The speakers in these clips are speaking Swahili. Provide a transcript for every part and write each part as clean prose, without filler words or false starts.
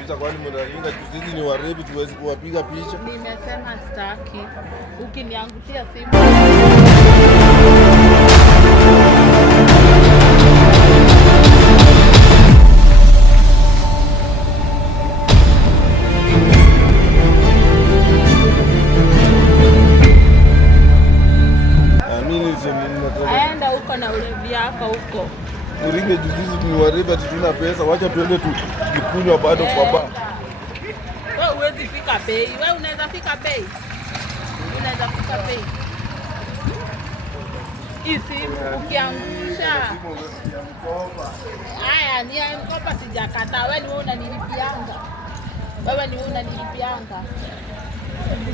Picha kwani mnalinga sisi ni warevi tuwezi kuwapiga picha? Nimesema sitaki. Ukiniangushia simu. Aenda huko na ulevi yako huko. Uringe juzizi tumewareba tutuna pesa, wacha tuende tukikunywa bado kwa ba. Wewe huwezi fika bei. Wewe unaweza fika bei. Unaweza fika bei. Simu ukiangusha. Haya, ni mkopa sijakataa. Wewe ni wewe unanilipianga. Wewe ni wewe unanilipianga.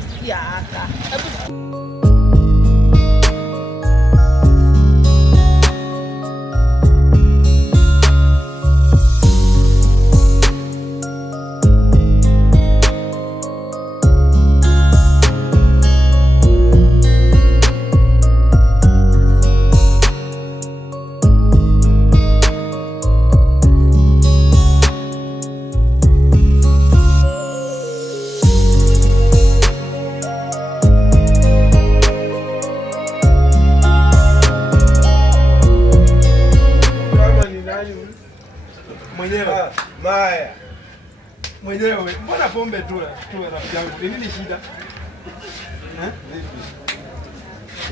Sikia hata. Mwenyewe, mbona pombe tu rafiki yangu? Ni nini shida?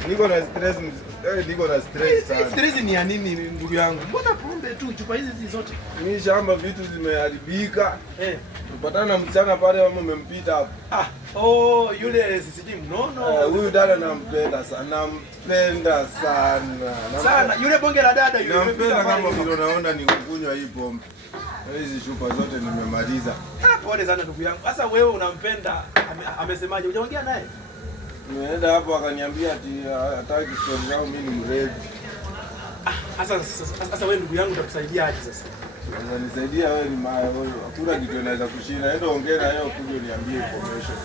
Niko na stress, niko na stress sana. Stress ni ya nini ndugu yangu? Mbona pombe tu, chupa hizi zote? Mimi shamba vitu zimeharibika. Tupatana na msichana pale wao mmempita hapo. Yule sisiji mnono. Huyu dada nampenda sana. Sana. Yule bonge la dada yule. Nampenda kama vile unaona ni kukunywa hii pombe. Hizi chupa zote nimemaliza. Pole sana ndugu yangu. Sasa wewe unampenda, amesemaje? Hujaongea naye? Nimeenda hapo akaniambia ati hataki story zangu, mimi ni mrefu. Sasa wewe ndugu yangu utakusaidia aje sasa? Unanisaidia wewe ni hakuna kitu unaweza kushinda. Enda ongea na yeye kuja niambie information.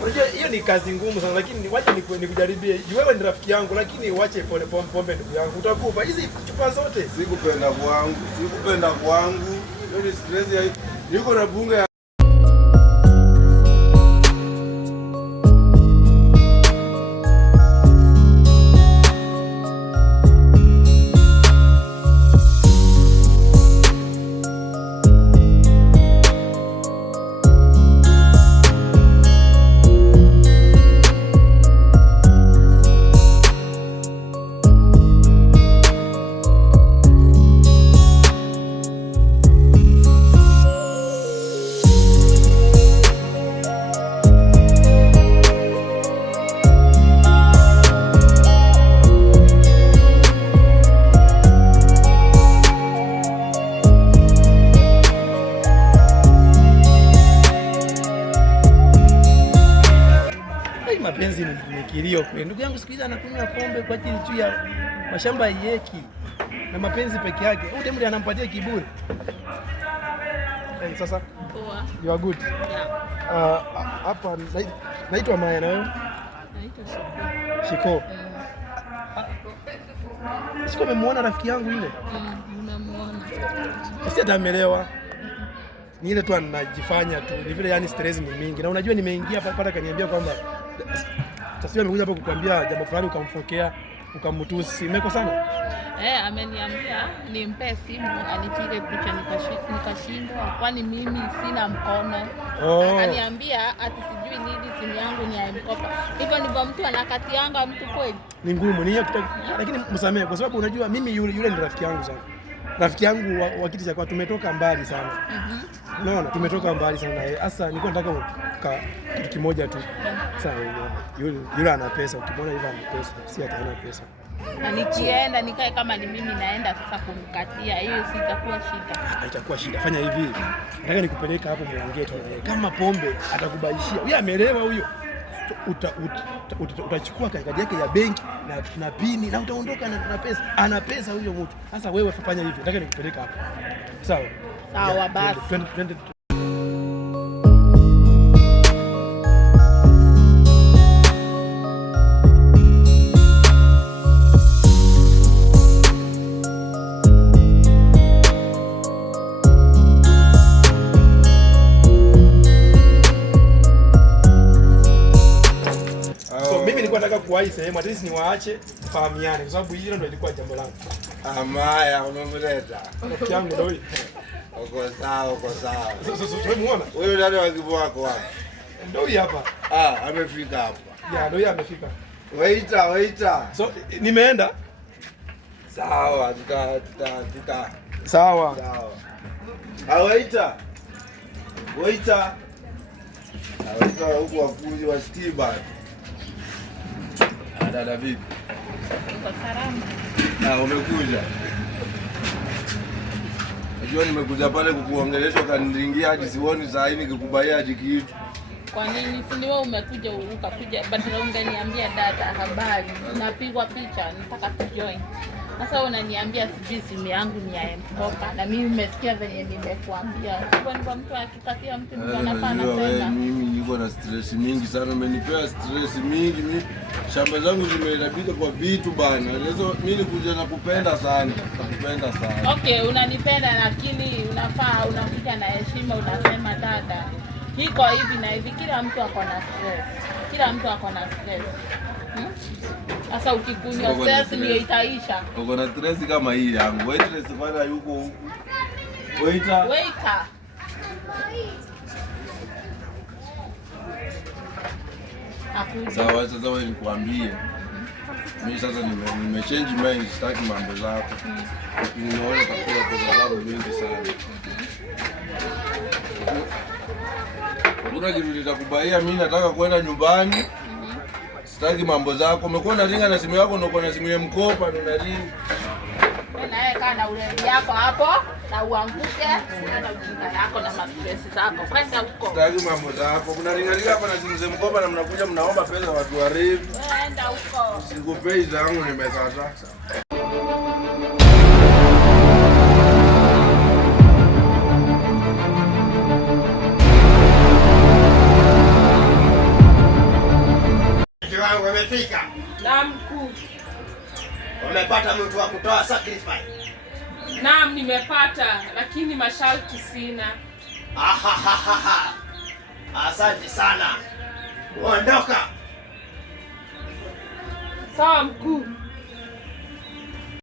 Unajua hiyo ni kazi ngumu sana, lakini wacha nikujaribie. Wewe ni rafiki yangu, lakini uache pombe ndugu yangu. Utakufa hizi chupa zote. Sikupenda kwangu. Hiyo ni stress ya niko na bunge ya mapenzi ni kilio kweli. Ndugu yangu siku hizi anakunywa pombe kwa ajili tu ya mashamba yeki na mapenzi peke yake. Huyu demu anampatia kiburi. Sasa you are good. Hapa naitwa Maya na wewe? Naitwa Shiko. Shiko umemuona rafiki yangu yule? Nimemuona. Sasa ataamelewa. Ni ile tu anajifanya tu. Ni vile yani stress ni mingi. Na unajua nimeingia hapa kaniambia kwamba sasa amekuja hapa kukwambia jambo fulani ukamfokea, ukamtusi. Imeko sana? Ameniambia nimpe simu anipige picha nikashindwa kwani mimi sina mkono. Akaniambia ati sijui nini simu yangu ni ya mkopa. Hivyo ndivyo mtu anakatianga mtu kweli? Ni ngumu ni hiyo lakini msamehe kwa sababu unajua mimi yule ni rafiki yangu sana. Rafiki yangu wa kiti cha kwa tumetoka mbali sana. Unaona tumetoka mbali sana na sasa nilikuwa nataka kitu kimoja tu. Sasa yule ana pesa, ukimwona yule ana pesa, si ataona pesa. Na nikienda nikae kama ni mimi naenda sasa kumkatia, hiyo sitakuwa shida. Haitakuwa shida. Fanya hivi. Nataka nikupeleka hapo muongee tu naye. Kama pombe atakubaishia. Huyo ameelewa huyo. Utachukua kadi yake ya benki na pini na utaondoka na pesa. Ana pesa huyo mtu. Sasa wewe fanya hivi. Nataka nikupeleka hapo. Sawa? Sawa basi. Twende. Nataka kuwahi sehemu at least niwaache fahamiane kwa sababu hilo ndio ilikuwa jambo langu. Amaya umemleta. Rafiki yangu ndio huyo. Uko sawa. Sasa tumemuona. Wewe nani wajibu wako wapi? Ndio huyo hapa. Amefika hapa. Ya ndio huyo amefika. Waiter. So nimeenda. Sawa, Sawa. Waiter. Waiter huko wakuji wasikii bado. Dada vipi? Uko salama? Umekuja. Najua nimekuja pale kukuongelesha ukaniringia hadi sioni saa hii nikikubaia hadi kitu. Kwa nini? Si wewe umekuja ukakuja badala ungeniambia dada habari. Napigwa picha, nataka kujoin. Sasa unaniambia sijui simu yangu ni ya M-Kopa na mimi nimesikia venye nimekuambia. Kwa mtu akikatia mtu anafanya sana. Mimi niko na stress mingi sana, umenipea stress mingi. Mimi shamba zangu zimeharibika kwa vitu bana. Sasa mimi nikuja na kupenda sana. Nakupenda sana. Okay, unanipenda lakini unafaa unakuja na heshima unasema dada. Hiko hivi na hivi, kila mtu ako na stress. Sasa ukikunywa stress ndio itaisha. Uko na stress kama hii yangu. Waitress bana yuko huku. Waiter. Sawa, sasa wewe nikwambie. Mimi sasa nimechange mind, sitaki mambo zako. Nimeona takula pesa zangu nyingi sana. Kuna kitu nitakubaia, mimi nataka kwenda nyumbani. Sitaki mambo zako. Umekuwa unaringa na simu yako ndio uko na simu ya M-Kopa ndio unaringa. Naye kana ule yako hapo na uanguke na ujinga yako na stress zako. Kwenda huko. Sitaki mambo zako. Unaringa hapa na simu za M-Kopa na mnakuja mnaomba pesa watu warefu. Kwenda huko. Sikupei zangu nimesasa. Umefika? Naam mkuu. Umepata mtu wa kutoa sacrifice? Naam nimepata, lakini masharti sina. Asante sana. Ondoka. Sawa mkuu.